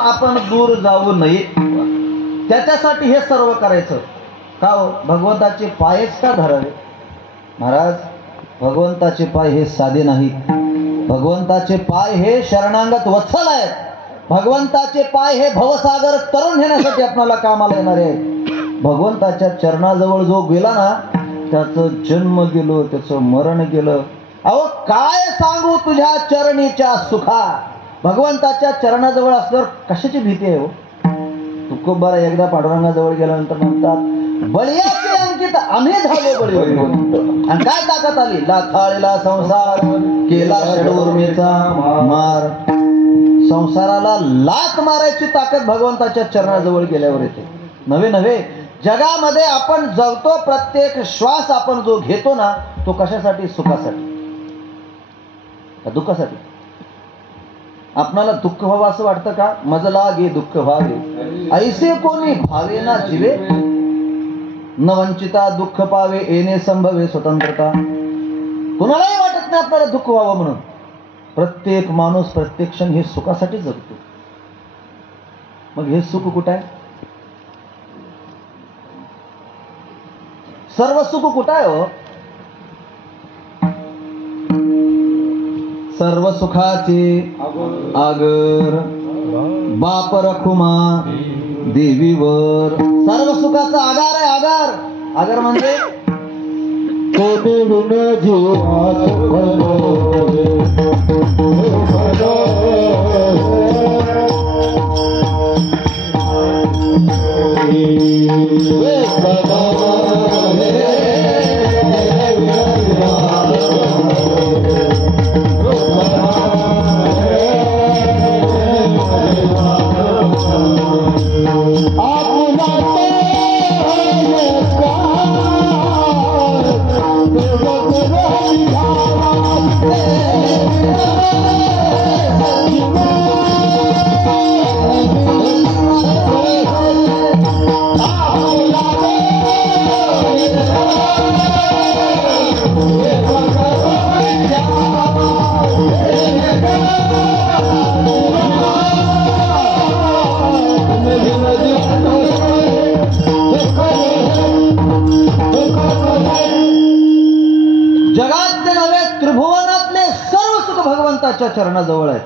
आपण दूर जाऊ नये त्याच्यासाठी हे सर्व करायचं का हो? भगवंताचे पायच का धरावे महाराज? भगवंताचे पाय हे साधे नाहीत. भगवंताचे पाय हे शरणांगत वत्सल आहेत. भगवंताचे पाय हे भवसागर तरुण घेण्यासाठी आपल्याला कामाला येणारे आहेत. भगवंताच्या चरणाजवळ जो गेला ना त्याचं जन्म गेलो, त्याचं मरण गेलं. अहो काय सांगू तुझ्या चरणीच्या सुखा. भगवंताच्या चरणाजवळ असल्यावर कशाची भीती आहे हो? तुकोबारा एकदा पांडुरंगाजवळ गेल्यानंतर म्हणतात बळीयाचे अंकित आम्ही झालो बळी. आणि काय ताकद आली? लाथाळीला संसार केला षडउर्मीचा मार. संसाराला लाथ मारायची ताकद भगवंताच्या चरणाजवळ गेल्यावर येते. नव्हे जगामध्ये आपण जगतो, प्रत्येक श्वास आपण जो घेतो ना तो कशासाठी? सुखासाठी का दुःखासाठी? आपणाला दुःख व्हावं असं वाटतं का? मज लागे दुःख व्हावे ऐसे कोणी भावे ना जीवे. न वंचिता दुःख पावे येणे संभवे स्वतंत्रता. कुणालाही वाटत नाही आपल्याला दुःख व्हावं म्हणून. प्रत्येक माणूस प्रत्येक क्षण हे सुखासाठी जगतो. मग हे सुख कुठं आहे? सर्व सुख कुठं आहे हो? सर्व सुखाचे आगर बाप रखुमा देवीवर. सर्व सुखाचा आगार आहे. आगार आगार म्हणजे जगातले नव्हे त्रिभुवनातले सर्व सुख भगवंताच्या चरणाजवळ आहे.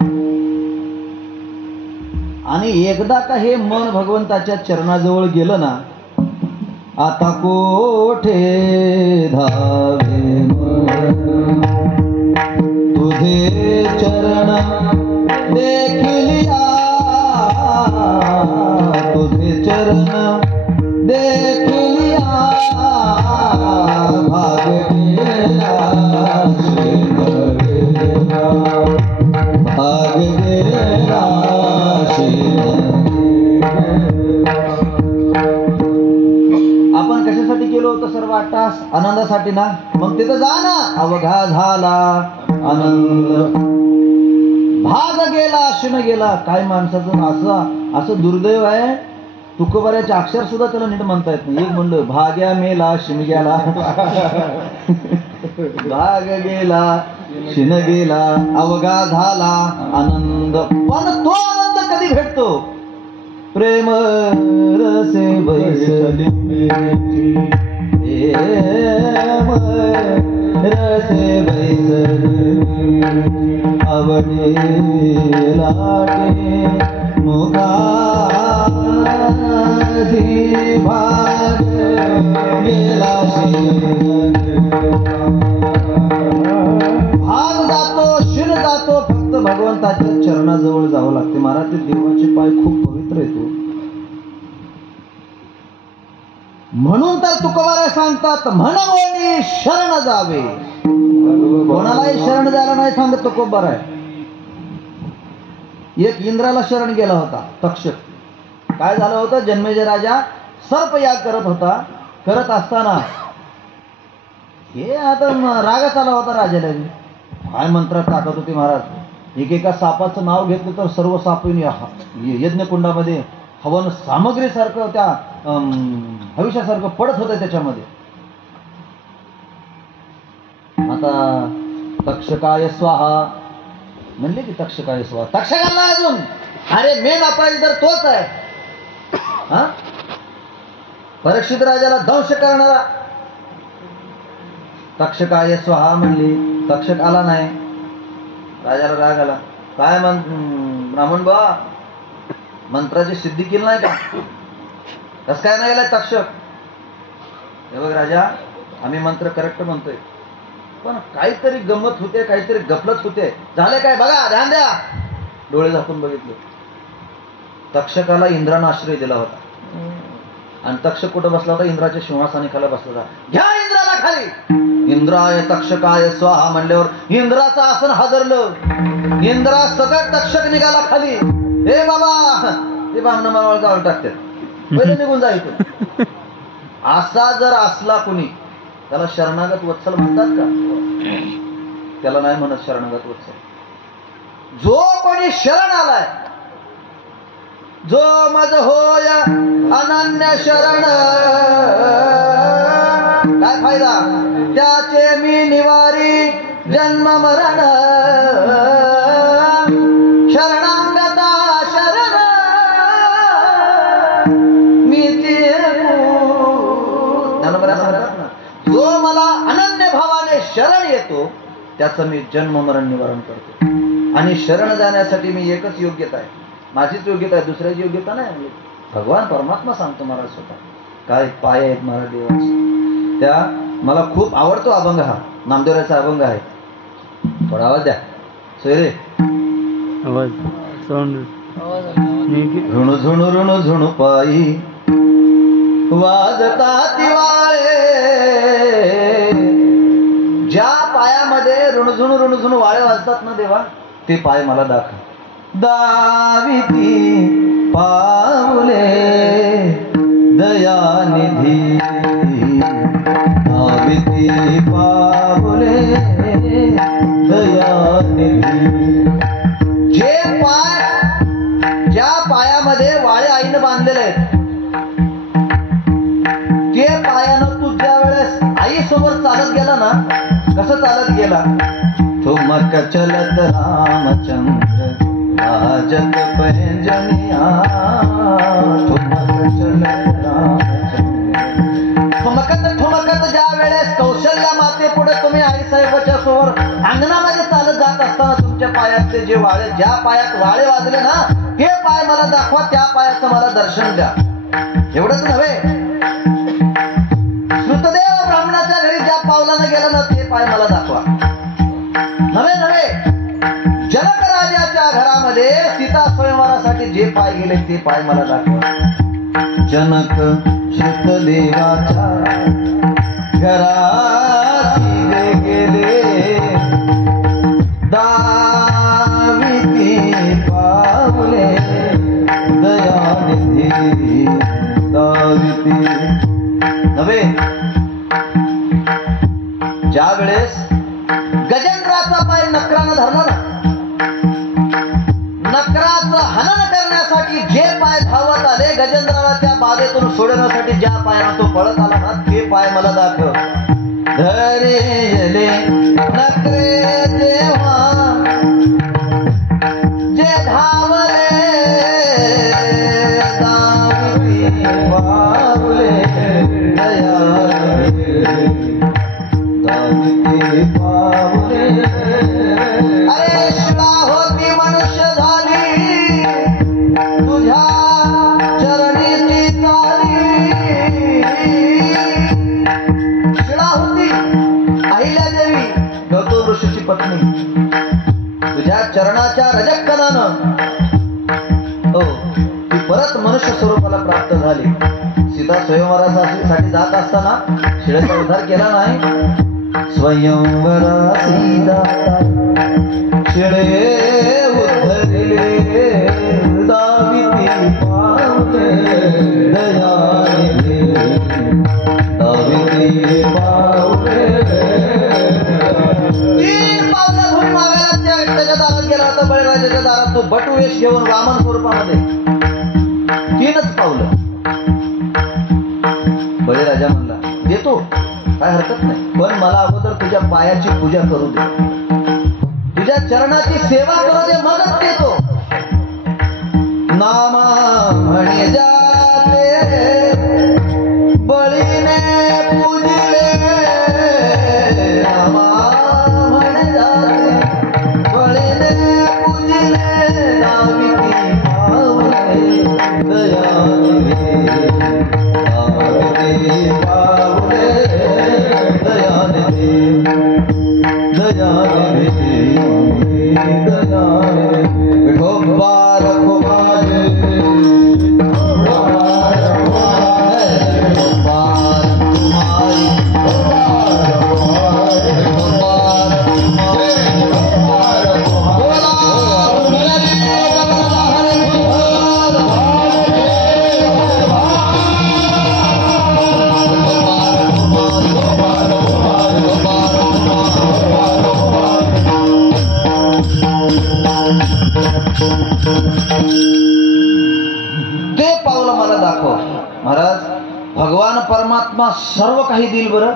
आणि एकदा का हे मन भगवंताच्या चरणाजवळ गेलं ना आता कोठे धावे मन तुझे चरण देखिलिया. तुझे चरण देखिलिया भाग गेला भाग गेला. आपण कशासाठी केलो होतो सर्व 8 तास? आनंदासाठी ना. मग तिथं जा ना. अवघा झाला आनंद भाग गेला शिण गेला. काय माणसाचं असं दुर्दैव आहे तुकोबाऱ्याचे अक्षर सुद्धा त्याला नीट म्हणता येत नाही. एक म्हणलं भाग्या मेला शिमग्याला भाग गेला शिन गेला अवघा झाला आनंद. पण तो आनंद कधी भेटतो? प्रेम रसे बैसली प्रेम रसे बैसली आवडे लाटे मुखासी भाग गेला भाग जातो शिन जातो. फक्त भगवंताच्या चरणाजवळ जावं लागते. महाराज ते देवाचे पाय खूप पवित्र येतो. म्हणून तर तुकोबारा सांगतात म्हणून शरण जावे. कोणालाही शरण जायला नाही सांगत तुकोबारा. एक इंद्राला शरण गेला होता तक्षक. काय झालं होतं? जन्मेजय राजा सर्प याग करत होता. करत असताना हे आता रागच आला होता राजाला. काय मंत्रात टाकत होते महाराज. एकेका सापाचं नाव घेतलं तर सर्व साप यज्ञकुंडामध्ये हवन सामग्रीसारखं त्या हविष्यासारखं पडत होतं त्याच्यामध्ये. आता तक्षकाय स्वाहा म्हणले की तक्षकाय स्वाहा. तक्षकाला अजून अरे मेन अपराधी तर तोच आहे. हा परीक्षित राजाला दंश करणारा. तक्षकाय स्वाहा म्हणली. तक्षक आला नाही. राजाला राग आला. काय ब्राह्मण बा मंत्राची सिद्धी केली नाही का? कस काय नाही गेलाय तक्षक? हे बघ राजा आम्ही मंत्र करेक्ट म्हणतोय पण काहीतरी गमत होते काहीतरी गफलत होते. झाले काय बघा ध्यान द्या. डोळे झाकून बघितले. तक्षकाला इंद्रानं आश्रय दिला होता आणि तक्षक कुठं बसला होता? इंद्राच्या सिंहासनाखाली बसला होता. घ्या इंद्राला खाली. इंद्राय तक्षकाय स्वाहा म्हणल्यावर इंद्राचं आसन हादरलं. इंद्रा सगळं तक्षक निघाला खाली. हे बाबा ते बामण मावळ गावाला टाकतात. पहिले निघून जायचं. असा जर असला कुणी त्याला शरणागत वत्सल म्हणतात का? त्याला नाही म्हणत शरणागत वत्सल. जो कोणी शरण आलाय जो मज होय अनन्य शरण काय फायदा? त्याचे मी निवारी जन्म मरण. शरणांगता शरण मी जो मला अनन्य भावाने शरण येतो त्याचं मी जन्म मरण निवारण करतो. आणि शरण जाण्यासाठी मी एकच योग्यता आहे. माझीच योग्यता आहे. दुसऱ्याची योग्यता नाही. भगवान परमात्मा सांगतो महाराज स्वतः. काय पाय आहेत महाराज देवाचे. त्या मला खूप आवडतो अभंग. हा नामदेवराचा अभंग आहे. थोडा आवाज द्या सोयरे. झुणू झुणू ऋणू झुणू पायी वाजता तिवाळे. ज्या पायामध्ये ऋणझुणू ऋणझुणू वाळे वाजतात ना देवा ते पाय मला दाखव. दाविती पावले दयानिधी दाविती पावले दयानिधी. जे पाय ज्या पायामध्ये वाळे आईनं बांधलेले आहेत ते पायानं तू ज्या वेळेस आई सोबत चालत गेला ना. कसं चालत गेला? ठुमक चलत रामचंद्र राजत पैंजनिया. ठुमक चलत रामचंद्र. ठुमकत ज्या वेळेस कौशल्या माते पुढे तुम्ही आई साहेबाच्या समोर अंगणामध्ये चालत जात असताना तुमच्या पायातले जे वाळे ज्या पायात वाळे वाजले ना ते पाय मला दाखवा. त्या पायाचं मला दर्शन द्या. एवढंच नव्हे श्रुतदेव ब्राह्मणाच्या घरी ज्या पावलानं गेलं ना ते पाय मला दाखवा. नव्हे जनक राजाच्या घरामध्ये सीता स्वयंवरासाठी जे पाय गेले ते पाय मला दाखवा. जनक श्रुतदेवाच्या घरासी गेले दाविती पावले दयानिधी दाविती. नव्हे ज्या वेळेस गजेंद्राचा पाय नकरानं धरला ना नकराचं हनन करण्यासाठी जे पाय धावत आले गजेंद्राला बाधेतून सोडवण्यासाठी ज्या पायानं तो पळत आला ना ते पाय मला दाखव. धरेले नकरे देवा जे धावले दाविती पावले दया दाविती पावले. अरे शिळा होती मनुष्य झाली तुझ्या चरणीची चाली. शिळा होती अहिल्यादेवी गौतम ऋषीची पत्नी तुझ्या चरणाच्या रजक्कलानं हो ती परत मनुष्य स्वरूपाला प्राप्त झाली. सीता स्वयंवरासाठी जात असताना शिळेचा उद्धार केला नाही. स्वयंवरासी जाता शिळे उद्धरिले दाविती पावले दयानिधे दाविती पावले. तीन पावलं धुळी मागायला त्याच्या दारात गेला होता बळीराजाच्या दारात तो बटुवेश घेऊन वामन स्वरूपामध्ये. तीनच पावलं. बळीराजा म्हणला देतो काय हरकत नाही पण मला अगोदर तुझ्या पायाची पूजा करू दे तुझ्या चरणाची सेवा करू दे मगच देतो. नामा म्हणे जाते बळीने पूजिले नामा म्हणे जाते बळीने पूजिले दाविती पावले दयानिधे दाविती पावले दयानिधे दयानिधे दयानिधे. विठोबा रखो माझे विठोबा तुम्हारी ते पावलं मला दाखव. महाराज भगवान परमात्मा सर्व काही देईल बरं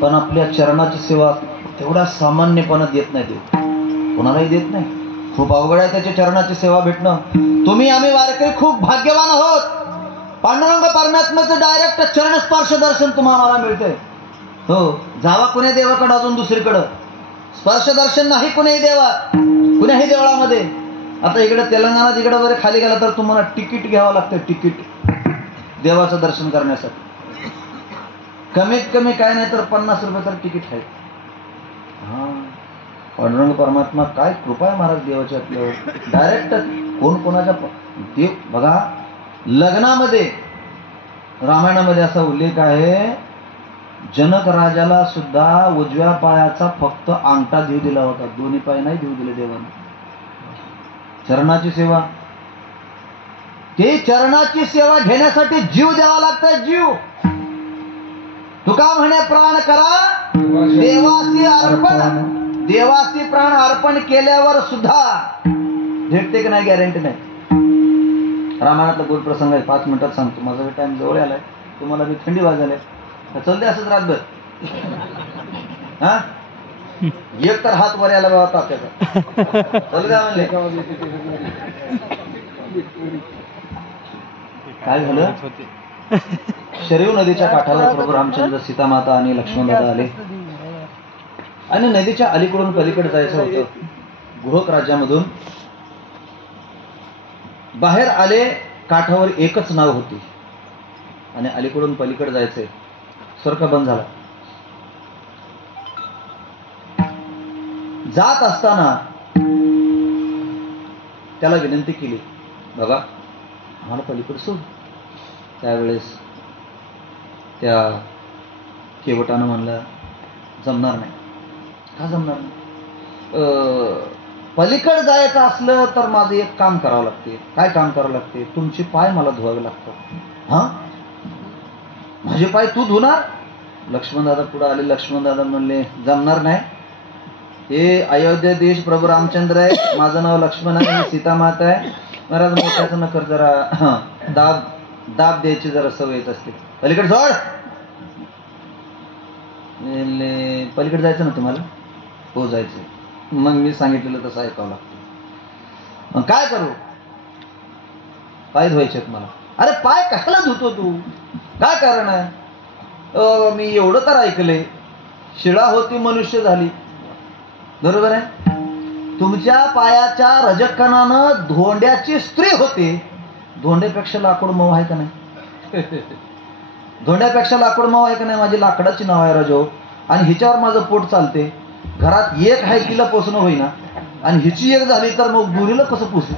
पण आपल्या चरणाची सेवा तेवढा सामान्यपणे देत नाही. देव कोणालाही देत नाही. खूप अवघड आहे त्याच्या चरणाची सेवा भेटणं. तुम्ही आम्ही वारकरी खूप भाग्यवान आहोत. पांडुरंग परमात्म्याचं डायरेक्ट चरण स्पर्श दर्शन तुम्हाला मिळतंय. हो जावा कुण्या देवाकडं अजून दुसरीकडं स्पर्श दर्शन नाही कुणीही कुण्याही देवळामध्ये. आता इकडे तेलंगणात इकडे वगैरे खाली गेला तर तुम्हाला तिकीट घ्यावं लागतं. तिकीट देवाचं दर्शन करण्यासाठी कमीत कमी काय नाही तर 50 रुपये तर तिकीट आहे. हा पांडुरंग परमात्मा काय कृपा आहे महाराज देवाची आपल्यावर. डायरेक्ट कोण कोणाच्या देव बघा लग्नामध्ये रामायणामध्ये असा उल्लेख आहे जनक राजाला सुद्धा उजव्या पायाचा फक्त अंगठा देऊ दिला होता. दोन्ही पाय नाही देऊ दिले देवाने. चरणाची सेवा ते चरणाची सेवा घेण्यासाठी जीव द्यावा लागतो. जीव तुका म्हणे प्राण करा देवासी अर्पण. देवासी प्राण अर्पण केल्यावर सुद्धा भेटते की नाही गॅरंटी नाही. रामायणातला गोड प्रसंग आहे 5 मिनिटात सांगतो. माझा टाइम जवळ आलाय. तुम्हाला मी थंडी वाजायला चलते असंच रातभर. हा एक तर हात वर यायला बाबा त्याचा चल का म्हणले काय झालं. शरयू नदीच्या काठावर प्रभू रामचंद्र सीतामाता आणि लक्ष्मणदादा आले आणि नदीच्या अलीकडून पलीकडे जायचं होतं. गुहक राज्यामधून बाहेर आले. काठावर एकच नाव होती आणि अलीकडून पलीकडे जायचंय. सर्क बंद झाला. जात असताना त्याला विनंती केली बघा आम्हाला पलीकडे सोड. त्यावेळेस त्या केवटानं म्हणलं जमणार नाही. का जमणार नाही. पलीकडे जायचं असलं तर माझं एक काम करावं लागते. काय काम करावं लागते. तुमचे पाय मला धुवावे लागतात. हा माझे पाय तू धुणार. लक्ष्मणदादा पुढे आले. लक्ष्मणदादा म्हणले जमणार नाही. हे अयोध्या देश प्रभू रामचंद्र आहे. माझं नाव लक्ष्मण आहे. सीता माता आहे. महाराज मोठ्याचं नकर जरा दाब दाब द्यायची जरा सवयच असते. पलीकडे सोड. पलीकडे जायचं ना तुम्हाला? हो जायचं. मग मी सांगितलेलं तसं ऐकावं लागतं. मग काय करू? पाय धुवायचे मला. अरे पाय कशाला धुतो तू? काय कारण आहे? मी एवढं तर ऐकलंय, शिळा होती मनुष्य झाली. बरोबर आहे? तुमच्या पायाच्या रजकणानं धोंड्याची स्त्री होते. धोंड्यापेक्षा लाकूड मऊ आहे का नाही? धोंड्यापेक्षा लाकूड मऊ आहे का नाही? माझी लाकडाची नाव आहे राजो, आणि हिच्यावर माझं पोट चालते. घरात एक आहे तिला पोसणं होईना, आणि हिची एक झाली तर मग दुरीला कसं पोसू?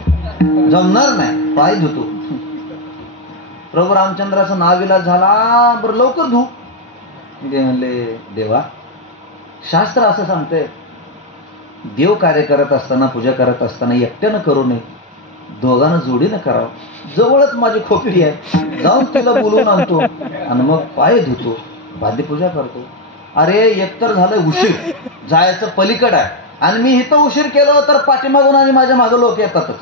जमणार नाही. पाय धुतो. प्रभू रामचंद्राचं नाव इलाज झाला. बरं लवकर धू. ते म्हणले, देवा शास्त्र असं सांगतंय, देव कार्य करत असताना, पूजा करत असताना एकट्यानं करू नये, दोघांना जोडीनं करावं. जवळच माझी खोपडी आहे, जाऊन तिला बोलवून आणतो आणि मग पाय धुतो, वाद्यपूजा करतो. अरे एकतर झालं उशीर, जायचं पलीकडे आहे, आणि मी इथं उशीर केलो तर पाठीमागून आणि माझ्या मागं लोक येतातच.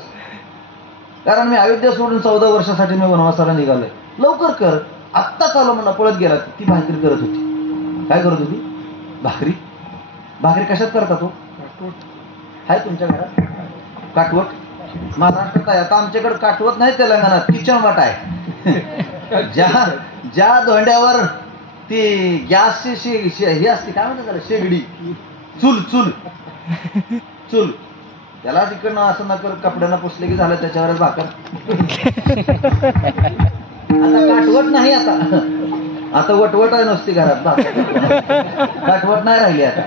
कारण मी अयोध्या सोडून 14 वर्षासाठी मी वनवासाला निघालोय. लवकर कर. आत्ता चालू म्हणा. पळत गेला. ती भाकरी करत होती. काय करत होती? भाकरी. भाकरी कशात करता तो? आहे तुमच्या घरात काटवट? महाराष्ट्रात आहे. आता आमच्याकडे काटवत नाही, तेलंगणात किचन वाट आहे. ज्या धोंड्यावर ती गॅसची हे असते, काय म्हणतात त्याला, शेगडी, चूल चूल चूल, त्याला तिकडनं असं नकर कपड्यांना पुसले की झालं, त्याच्यावरच भाकर. आता काटवट नाही. आता वटवट आहे नुसती घरात. काटवट नाही राहिली आता.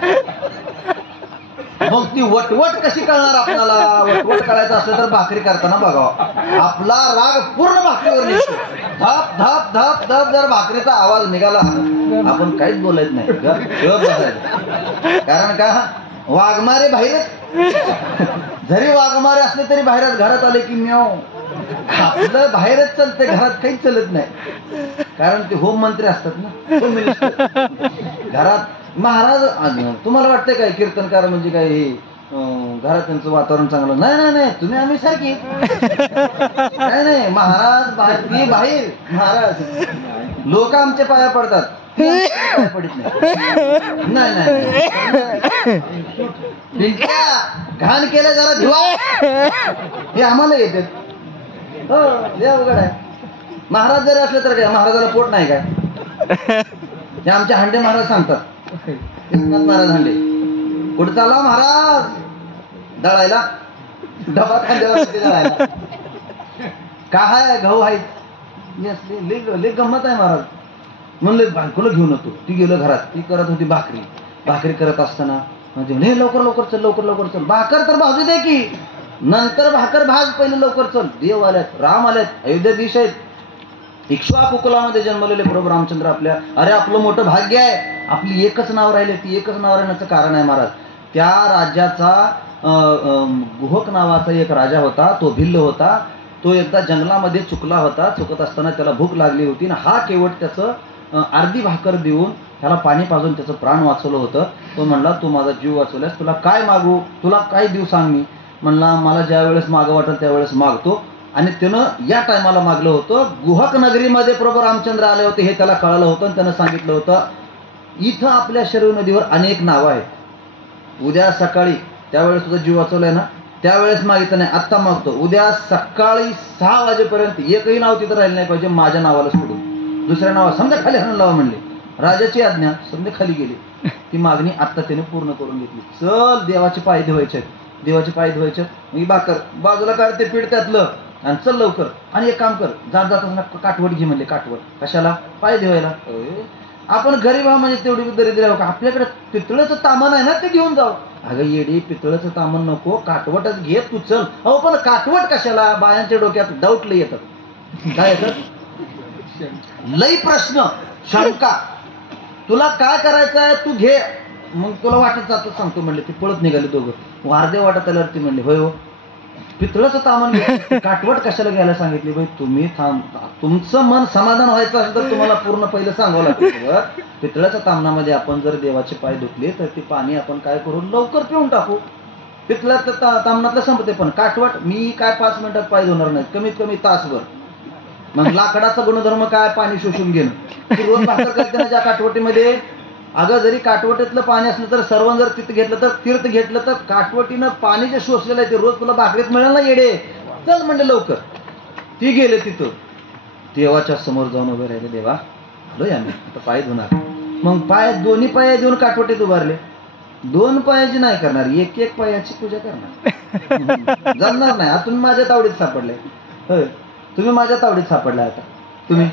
मग ती वटवट कशी कळणार आपल्याला? वटवट करायचं असलं तर भाकरी करताना बघावं. आपला राग पूर्ण भाकरीवर निघतो. धप धप धप धप जर भाकरीचा आवाज निघाला, आपण काहीच बोलायच नाही, कारण का वाघमारे बाहेरच. जरी वाघमारे असले तरी बाहेरच. घरात आले की म्याव. आपलं बाहेरच चालतंय, घरात काहीच चालत नाही. कारण ते होम मंत्री असतात ना, होम मिनिस्टर. घरात महाराज, तुम्हाला वाटतंय काय कीर्तनकार म्हणजे काय हे घरात त्यांचं वातावरण चांगलं? नाही नाही नाही, तुम्ही आम्ही सारखी. नाही नाही, महाराज बाहेर, बाहेर महाराज. लोक आमच्या पाया पडतात, पाया पडत नाही. नाही घाण केलं जरा धुवा, हे आम्हाला येते. हो लय अवघड आहे. महाराज जरी असले तर काय महाराजाला पोट नाही काय? हे आमचे हांडे महाराज सांगतात. महाराज हांडे कुठे चालला महाराज? दळायला. डबा खांद्यावर दळायला. काय गहू आहेत. लय गंमत आहे महाराज. म्हणलं बायकोला घेऊन येतो. ती गेलं घरात, ती करत होती भाकरी करत असताना म्हणजे लवकर लवकर चल, लवकर लवकर चल. भाकर तर भाजू दे की, नंतर भाकर भाज, पहिले लवकर चल. देव आल्यात, राम आल्यात, अयोध्याधीश आहेत, इक्ष्वाकु कुलामध्ये जन्मलेले प्रभू रामचंद्र आपल्या. अरे आपलं मोठं भाग्य आहे, आपली एकच नाव राहिले. ती एकच नाव राहण्याचं कारण आहे महाराज. त्या राज्याचा गुहक नावाचा एक राजा होता. तो भिल्ल होता. तो एकदा जंगलामध्ये चुकला होता. चुकत असताना त्याला भूक लागली होती, आणि हा केवळ त्याचं अर्धी भाकर देऊन त्याला पाणी पाजून त्याचं प्राण वाचवलं होतं. तो म्हणला, तू माझा जीव वाचवल्यास तुला काय मागू, तुला काय देऊ सांग. मी म्हणला, मला ज्या वेळेस मागं वाटेल त्यावेळेस मागतो. आणि त्यानं या टायमाला मागलं होतं. गुहक नगरीमध्ये प्रभू रामचंद्र आले होते हे त्याला कळालं होतं, आणि त्यानं सांगितलं होतं, इथं आपल्या शरीर नदीवर अनेक नावं आहेत. उद्या सकाळी त्यावेळेस तुझा जीव वाचवलाय ना, त्यावेळेस मागितलं नाही, आत्ता मागतो. उद्या सकाळी 6 वाजेपर्यंत एकही नाव तिथं राहिलं नाही पाहिजे माझ्या नावाला सोडून. दुसऱ्या नावाला समजा खाली हाणून लावा म्हणले. राजाची आज्ञा, समजा खाली गेली. ती मागणी आत्ता त्याने पूर्ण करून घेतली. चल देवाचे पाय धुवायचे आहेत, देवाचे पाय धुवायचे. मी भाकर बाजूला काढते पीठ त्यातलं, आणि चल लवकर. आणि एक काम कर, जात जाताना काठवट घे म्हणले. काठवट कशाला? पाय धुवायला. आपण गरीब हा म्हणजे तेवढी दरिद्र आहे का? आपल्याकडे पितळेचं तामण आहे ना, ते घेऊन जाऊ. अगं येडी, पितळेचं तामण नको, काठवटच घे तू. चल. अहो पण काठवट कशाला? बायांच्या डोक्यात डाऊट लई येतात. काय येतात? लई प्रश्न, शंका. तुला काय करायचं आहे तू घे. मग तुला वाटत जातो सांगतो म्हणले. ते पळत निघाले दोघं. वारदे वाटत आल्यावर ती म्हणले, होय हो, पितळेचं तामण घे, काठवट कशाला घ्यायला सांगितली? बाई तुम्ही थांब, तुमचं मन समाधान व्हायचं असेल तर तुम्हाला पूर्ण पहिलं सांगावं लागतं. पितळेच्या तामणामध्ये आपण जर देवाचे पाय धुतले तर ते पाणी आपण काय करू, लवकर पिऊन टाकू. पितळ्याच्या तामणातलं संपते. पण काठवट मी काय 5 मिनिटात पाय धुणार नाही, कमीत कमी तासभर. मग लाकडाचा गुणधर्म काय? पाणी शोषून घेणं. ती रोज भाकर करते ना ज्या काठवटीमध्ये, अगं जरी काठवटीतलं पाणी असलं तर सर्व जर तीर्थ घेतलं तर काठवटीनं पाणी जे शोषलेलं आहे ते रोज तुला भाकरीत मिळेल ना येडे. चल म्हणलं लवकर. ती गेले तिथं देवाच्या समोर जाऊन उभे राहिले. देवा आलोय आम्ही, आता पाय धुणार. मग पाय दोन्ही पाय देऊन काठवटीत उभारले. 2 पायाची नाही करणार, एक पायाची पूजा करणार. जमणार नाही. आता तुम्ही माझ्या तावडीत सापडले. होय, तुम्ही माझ्या तावडीत सापडला. आता तुम्ही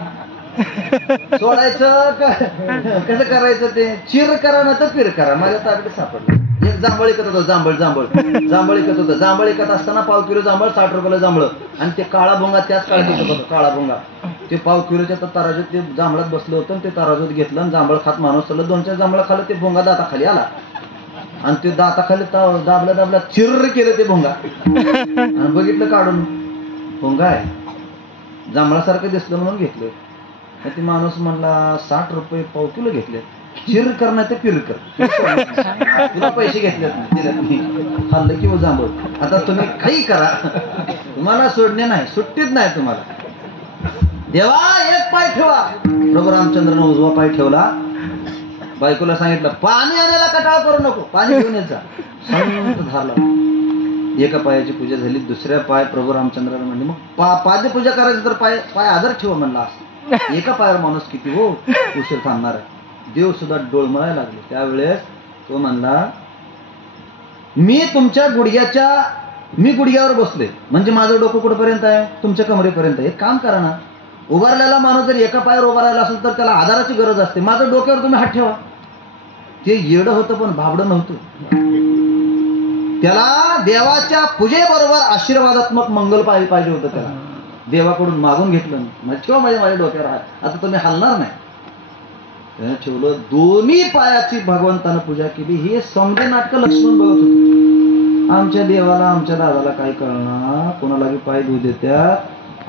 सोडायचं का कसं करायचं? ते चिर करा ना तर पिर करा. माझ्या तावडीत सापडले. एक जांभळ विकत होतं. जांभळ विकत होतं. जांभळ विकत असताना पाव किलो जांभळ 60 रुपयाला जांभळ. आणि ते काळा भोंगा त्याच काळात विकत होतं. काळा भोंगा ते पाव किलोच्या तराजूत ते जांभळात बसलं होतं. ते तराजूत घेतलं आणि जांभळ खात माणूस चाललं. 2-4 जांभळ खाल्लं. ते भोंगा दाताखाली आला आणि ते दाताखाली दाबला चिर्र केलं ते भोंगा आणि बघितलं काढून. भोंगा आहे, जांभळासारखं दिसलं म्हणून घेतलं. ते माणूस म्हणला 60 रुपये पाव किलो घेतले. चिर कर नाही तर पिर कर, तुला पैसे घेतलेत खाल्लं किंवा जांभळ. आता तुम्ही काही करा, तुम्हाला सोडणे नाही, सुट्टीच नाही तुम्हाला. देवा एक पाय ठेवा. प्रभू रामचंद्रनं उजवा पाय ठेवला. बायकोला सांगितलं पाणी आणायला कटाळ करू नको, पाणी घेऊन यायचा. शांत झाला. एका पायाची पूजा झाली. दुसऱ्या पाय प्रभू रामचंद्राला म्हणले मग पाद्य पूजा करायची तर पाय आदर ठेवा म्हणला. असं एका पायावर माणूस किती हो उशीर थांबणार आहे. देव सुद्धा डोळमळायला लागले. त्यावेळेस तो म्हणला मी गुडघ्यावर बसले म्हणजे माझं डोकं कुठपर्यंत आहे? तुमच्या कमरेपर्यंत. एक काम करा ना, उभारलेला माणूस जर एका पायावर उभा राहिला असेल तर त्याला आधाराची गरज असते. माझ्या डोक्यावर तुम्ही हात ठेवा. ते येडं होतं पण भाबडं नव्हतं. त्याला देवाच्या पूजेबरोबर आशीर्वादात्मक मंगल पाहिजे होतं. त्याला देवाकडून मागून घेतलं. ठेवा माझ्या डोक्यावर हात, आता तुम्ही हलणार नाही. त्याने ठेवलं. दोन्ही पायाची भगवंतानं पूजा केली. हे समजे नाटकं लक्ष्मण बघत होते. आमच्या देवाला आमच्या दादाला काय कळणार, कोणाला बी पाय धुऊ देत्यात.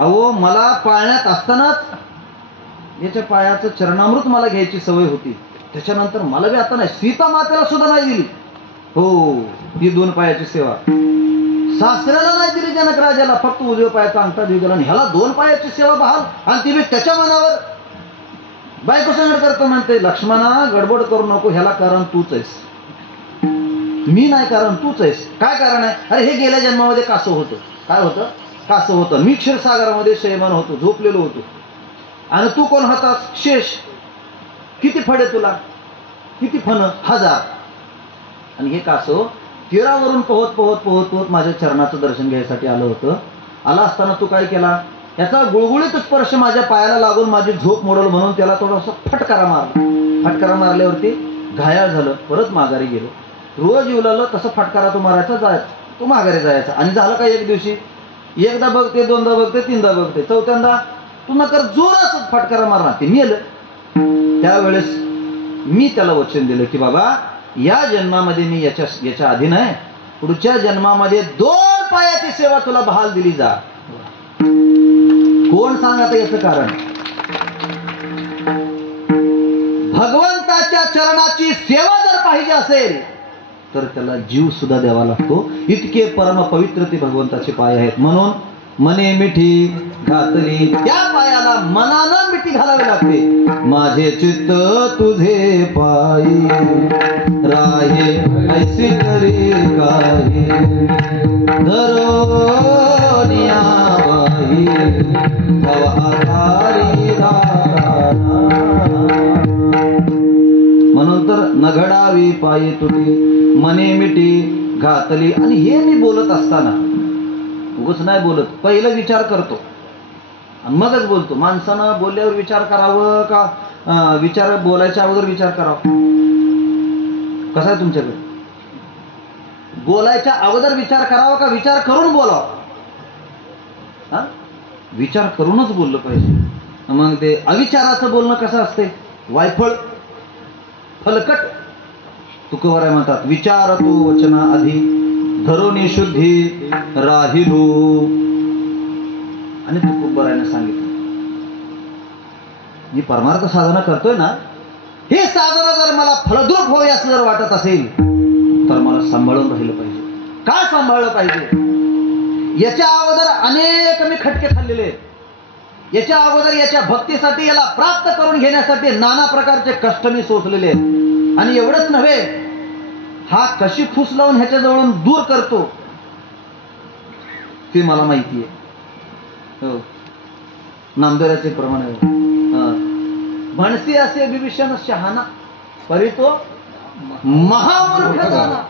अहो मला पाळण्यात असतानाच याच्या पायाचं चरणामृत मला घ्यायची सवय होती. त्याच्यानंतर मला बी आता नाही. सीता मातेला सुद्धा नाही दिली हो ही 2 पायाची सेवा. सासऱ्याला नाही दिली जनक राजाला, फक्त उजव्या पायाचा अंगठा देऊ गेला. आणि ह्याला 2 पायाची सेवा बहाल आणि ती बी त्याच्या मनावर. बायको संगड करतो म्हणते लक्ष्मणा गडबड करू नको, ह्याला कारण तूच आहेस, मी नाही कारण तूच आहेस. काय कारण आहे? अरे हे गेल्या जन्मामध्ये कासव होतं. काय होतं? कासव होतं. मी क्षीरसागरामध्ये शयमान होतो, झोपलेलो होतो. आणि तू कोण होतास? शेष. किती फडे तुला? किती फण? 1000. आणि हे कासव तीरावरून पोहत माझ्या चरणाचं दर्शन घ्यायसाठी आलं होतं. आला असताना तू काय केला? याचा गुळगुळीत स्पर्श माझ्या पायाला लागून माझी झोप मोडल म्हणून त्याला थोडासा फटकारा मारला. फटकारा मारल्यावरती घायाळ झालं. परत माघारी गेलो. रोज येऊ तसं फटकारा तो मारायचा, जायचा, तो माघारी जायचा. आणि झालं का एक दिवशी एकदा बघते, 2दा बघते, 3दा बघते, 4थ्यांदा तू नकर जोरात फटकारा मारणार. ते मेलं. त्यावेळेस मी त्याला वचन दिलं की बाबा या जन्मामध्ये मी याच्या अधीन आहे. पुढच्या जन्मामध्ये 2 पायाची सेवा तुला बहाल दिली जा. कोण सांगत याचं कारण? भगवंताच्या चरणाची सेवा जर पाहिजे असेल तर त्याला जीव सुद्धा द्यावा लागतो. इतके परम पवित्र ते भगवंताचे पाय आहेत. म्हणून मने मिठी घातली त्या पायाला मनानं मिठी घालावी लागते. माझे चित्त तुझे पायी राहे ऐसी तरी काही धरोनिया बाई भवहारी धारा. म्हणून तर नघडावी पायी तुटी मने मिठी घातली. आणि हे मी बोलत असताना उगाच नाही बोलत, पहिला विचार करतो आणि मगच बोलतो. माणसानं बोलल्यावर विचार करावं का विचार बोलायच्या अगोदर विचार करावा? कसा आहे तुमच्याकडे? बोलायच्या अगोदर विचार करावा का विचार करून बोलावा? विचार करूनच बोललं पाहिजे. मग ते अविचाराचं बोलणं कसं असते? वायफळ फलकट. तुकोबाराय म्हणतात विचार तो वचना आधी धरोनी शुद्धी राहिलो. आणि तुकोबारायने सांगितलं मी परमार्थ साधना करतोय ना, हे साधना जर मला फलद्रूप व्हावे असं जर वाटत असेल तर मला सांभाळून राहिलं पाहिजे. काय सांभाळलं पाहिजे? याच्या अगोदर अनेक मी खटके खाल्लेले आहेत. याच्या अगोदर याच्या भक्तीसाठी, याला प्राप्त करून घेण्यासाठी नाना प्रकारचे कष्ट मी सोसलेले आहेत. आणि एवढंच नव्हे, हा कशी फूस लावून ह्याच्या जवळून दूर करतो ते मला माहिती आहे. हो, नामदेवाचे प्रमाण आहे. म्हणसी असे विभीषण शहाणा, परी तो महामूर्ख झाला.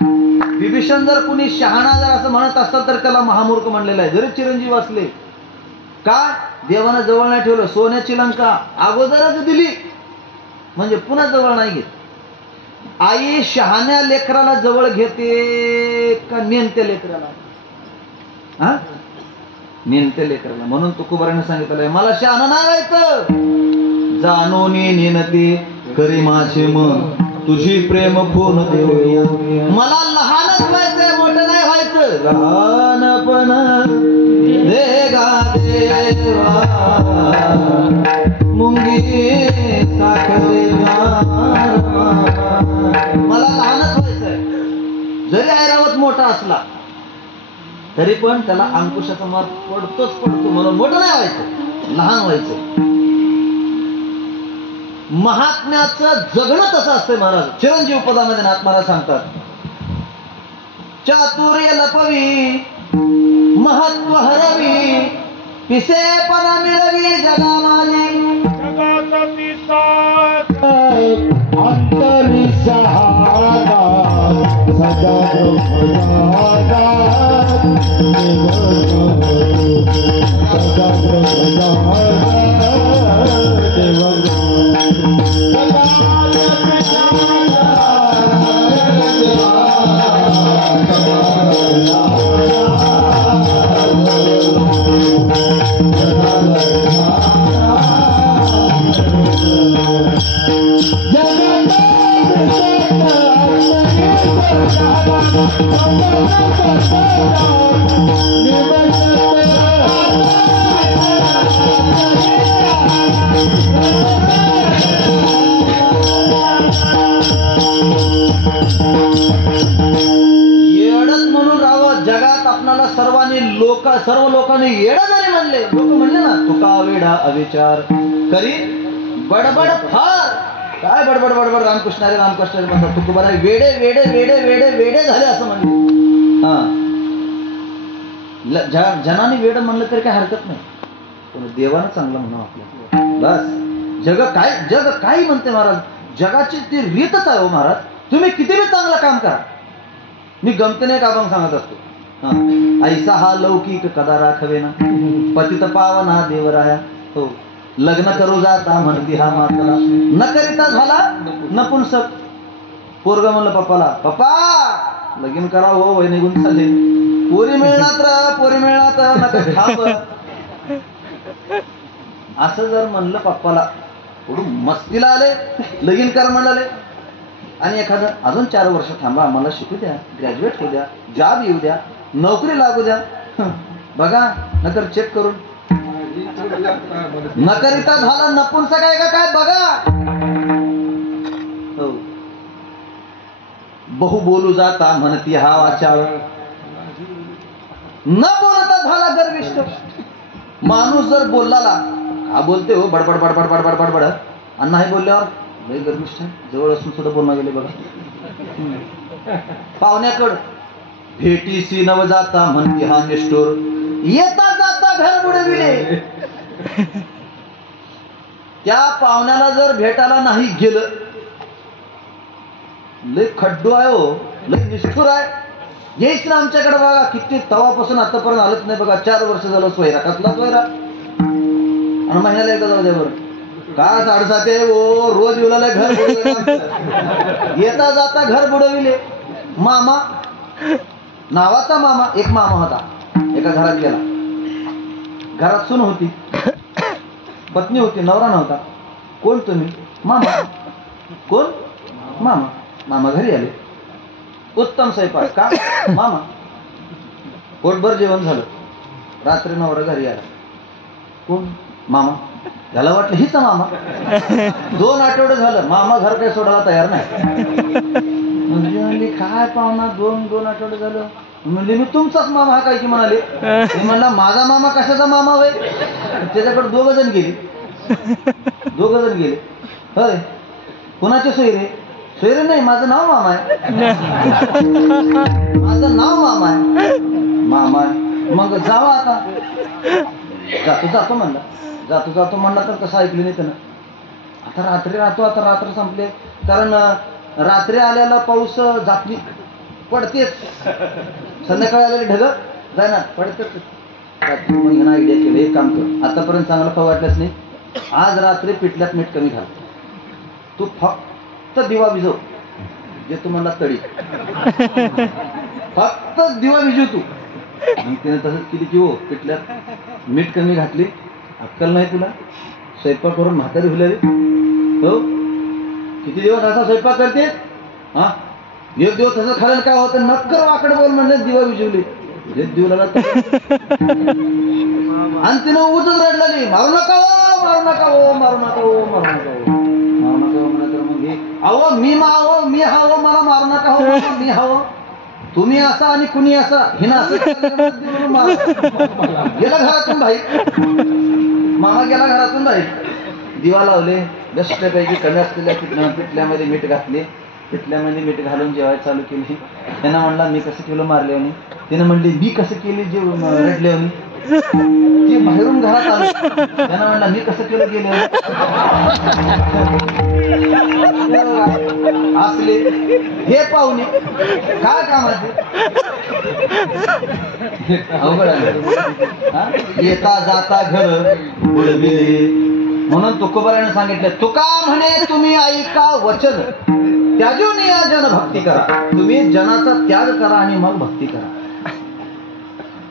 विभीषण जर कुणी शहाणा जर असं म्हणत असतं तर त्याला महामूर्ख म्हणलेलं आहे. जरी चिरंजीव असले, का देवानं जवळ नाही ठेवलं. सोन्याची लंका अगोदरच दिली म्हणजे पुन्हा जवळ नाही घेत. आई शहाण्या लेकराला जवळ घेते का नेमत्या लेकराला? हा, नेमत्या लेकराला. म्हणून तुकोबाराने सांगितलंय, मला शहाणा नाही व्हायचं, जाणोनी नेनते करी माझे मन, तुझी प्रेम खून देऊया. मला लहानच व्हायचंय, मोठं नाही व्हायचं. लहानपण देगा देवा मुंगी साखरे, मला लहानच व्हायचंय. जरी ऐरावत मोठा असला तरी पण त्याला अंकुशाचा मार पडतोच पडतो. म्हणून मोठं नाही व्हायचं, लहान व्हायचं. महात्म्याचं जगणं तसं असतंय महाराज. चिरंजीव पदामध्ये नाथ महाराज सांगतात, चातुर्य लपवी महत्व हरवी, पिसेपणा मिळवी जगा माली, जगाचा पिसा अंतरी सहारा सदा येडच म्हणून राहावं जगात. आपणाला सर्व लोकांनी येडं जरी म्हणले, लोक म्हणले ना, तुका वेडा अविचार करी बडबड फार. काय बडबड बडबड, रामकृष्णारे रामकृष्णारे म्हणतात. तुकोबारा वेडे वेडे वेडे वेडे वेडे झाले असं म्हणले. हा, जनाने वेड म्हणलं तरी काही हरकत नाही, पण देवानं चांगलं म्हणावं आपलं. बस जग काही म्हणते महाराज. जगाची ती रीतच आहे हो महाराज. तुम्ही किती बी चांगलं काम करा, मी गमतीने एक अभंग सांगत असतो. ऐसा हा लौकिक कदा राखवे ना, पतित पावना देवराया. हो, लग्न करू जाता म्हणती हा मातला, न करिता झाला नपुंसक. पोरग म्हणलं पप्पाला, पप्पा लगीन करा हो, वय निघून चालले. पोरी मिळणार नका थांब. असं जर म्हणलं पप्पाला, थोडं मस्तीला आले, लगीन कर म्हणाले. आणि एखादं अजून 4 वर्ष थांबा, आम्हाला शिकू द्या, ग्रॅज्युएट होऊ द्या, जॉब येऊ द्या, नोकरी लागू द्या, बघा नंतर चेक करून. नकरिता झाला नपुंसक आहे का काय बघा. हो, बहु बोलू जाता म्हणती हा वाचाळ, न बोलता झाला गर्विष्ठ. माणूस जर बोलला, हा बोलते हो बडबड बडबड बडबड बडबड, आणि नाही बोलल्यावर लय गर्विष्ठ, जवळ असून सुद्धा बोलणं गेले बघा. पाहुण्याकड भेटीसी नव जाता म्हणती हा निष्ठुर, येता जाता घर बुडविले. त्या पाहुण्याला जर भेटायला नाही गेलं, लय खड्डू आहे हो, लय निष्ठुर आहे. येईच ना आमच्याकडे बघा, किती तवापासून आतापर्यंत आलंच नाही बघा. 4 वर्ष झालं. सोयरा कसला सोयरा, आणि महिन्याला एकदा जाऊ द्या बरं. का 7.5 आहे ओ, रोज येऊला घर बुडविले, येता जाता घर बुडविले. मामा नावाचा मामा, एक मामा होता, एका घरात गेला. घरात सून होती, पत्नी होती, नवरा नव्हता. कोण तुम्ही? मामा. कोण? मामा. मामा घरी आले, उत्तम स्वयंपाक. का? मामा. पोटभर जेवण झालं. रात्री नवरा घरी आला. कोण? मामा. त्याला वाटलं हीच मामा. 2 आठवडे झालं, मामा घर काही सोडायला तयार नाही. म्हणजे काय पाहुणा, 2 आठवडे झालं. म्हणले मी तुमचाच मामा हा काय की म्हणाले. मी म्हणला माझा मामा कशाचा मामा होय. त्याच्याकडे 2 जण गेले. 2 जण गेले. होय कोणाचे सोयरे. सोयरे नाही माझं नाव मामा आहे. माझं नाव मामा आहे. मामा आहे मग जावा आता. जातो म्हणला. जातो म्हणला तर कसं ऐकलं नाही त्यानं. आता रात्री राहतो. आता रात्र संपले कारण रात्री आल्याला पाऊस जातली पडतेच. संध्याकाळी आलेले ढग जायना पडतेच. मग ह्यानं आयडिया केलं एक काम कर. आतापर्यंत चांगलं खाऊ वाटलंच नाही. आज रात्री पिठल्यात मीठ कमी घाल. तू फक्त दिवा विझव. जे तू म्हणला तळी फक्त दिवा विझव तू. मग तिने तसंच केली की हो पिठल्यात मीठ कमी घातली. अक्कल नाही तुला. स्वयंपाक करून म्हातारी हुल्यारी. हो किती दिवस असा स्वयंपाक करते. हा एक दिवस तसं खाल्लं काय होतं. नक्कर वाकड बोल म्हणले दिवा विझवली. दिवला आणि तिनं उजच रडलेली. मारू नका हो मारू नका हो मारू नका हो मारू नका हो मारू नका हो म्हणा. तर मग हे अहो मी हावं मला मारू नका हो मी हावं. तुम्ही असा आणि कुणी असा हिनं असं गेला घरातून बाहेर. मामा गेला घरातून बाहेर. दिवा लावले बेस्टपैकी कमी असलेल्या पिठल्यामध्ये मीठ घातले. पिठल्यामध्ये मीठ घालून जेवायला चालू केली. त्यांना म्हणला मी कसं केलं मारले म्हणे. तिनं म्हणली मी कसं केली जे रडले म्हणे. ती बाहेरून घरात आली. त्यांना म्हणला मी कसं केलं गेले असले हे पाहुणे काय कामाचे. अवघड आहे. येता जाता घर बुडविले. म्हणून तुकोबाराने सांगितलं तुका म्हणे तुम्ही ऐका वचन त्याजून या जन भक्ती करा. तुम्ही जनाचा त्याग करा आणि मग भक्ती करा.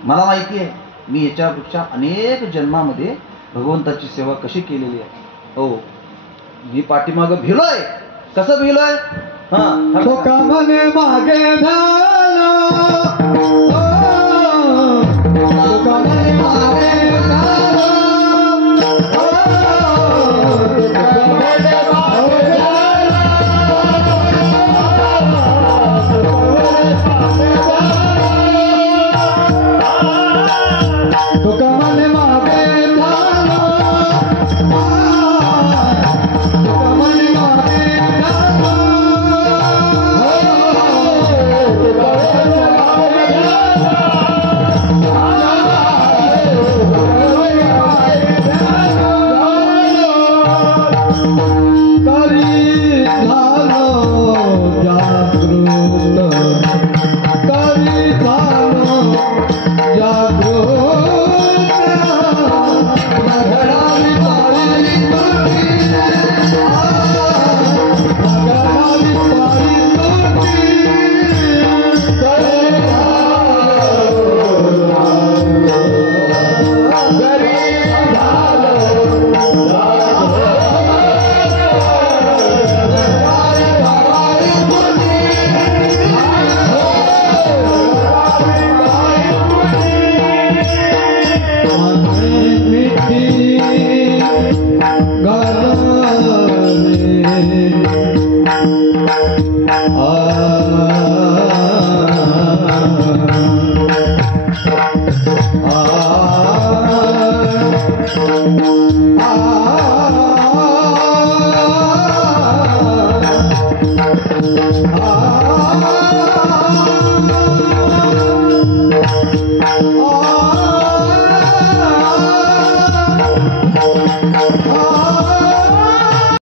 मला माहिती आहे मी याच्यापेक्षा अनेक जन्मामध्ये भगवंताची सेवा कशी केलेली आहे. हो मी पाठीमाग भिलोय. कसं भिलोय. तुका म्हणे मागे झाला. तुका म्हणे मागे झाला. आ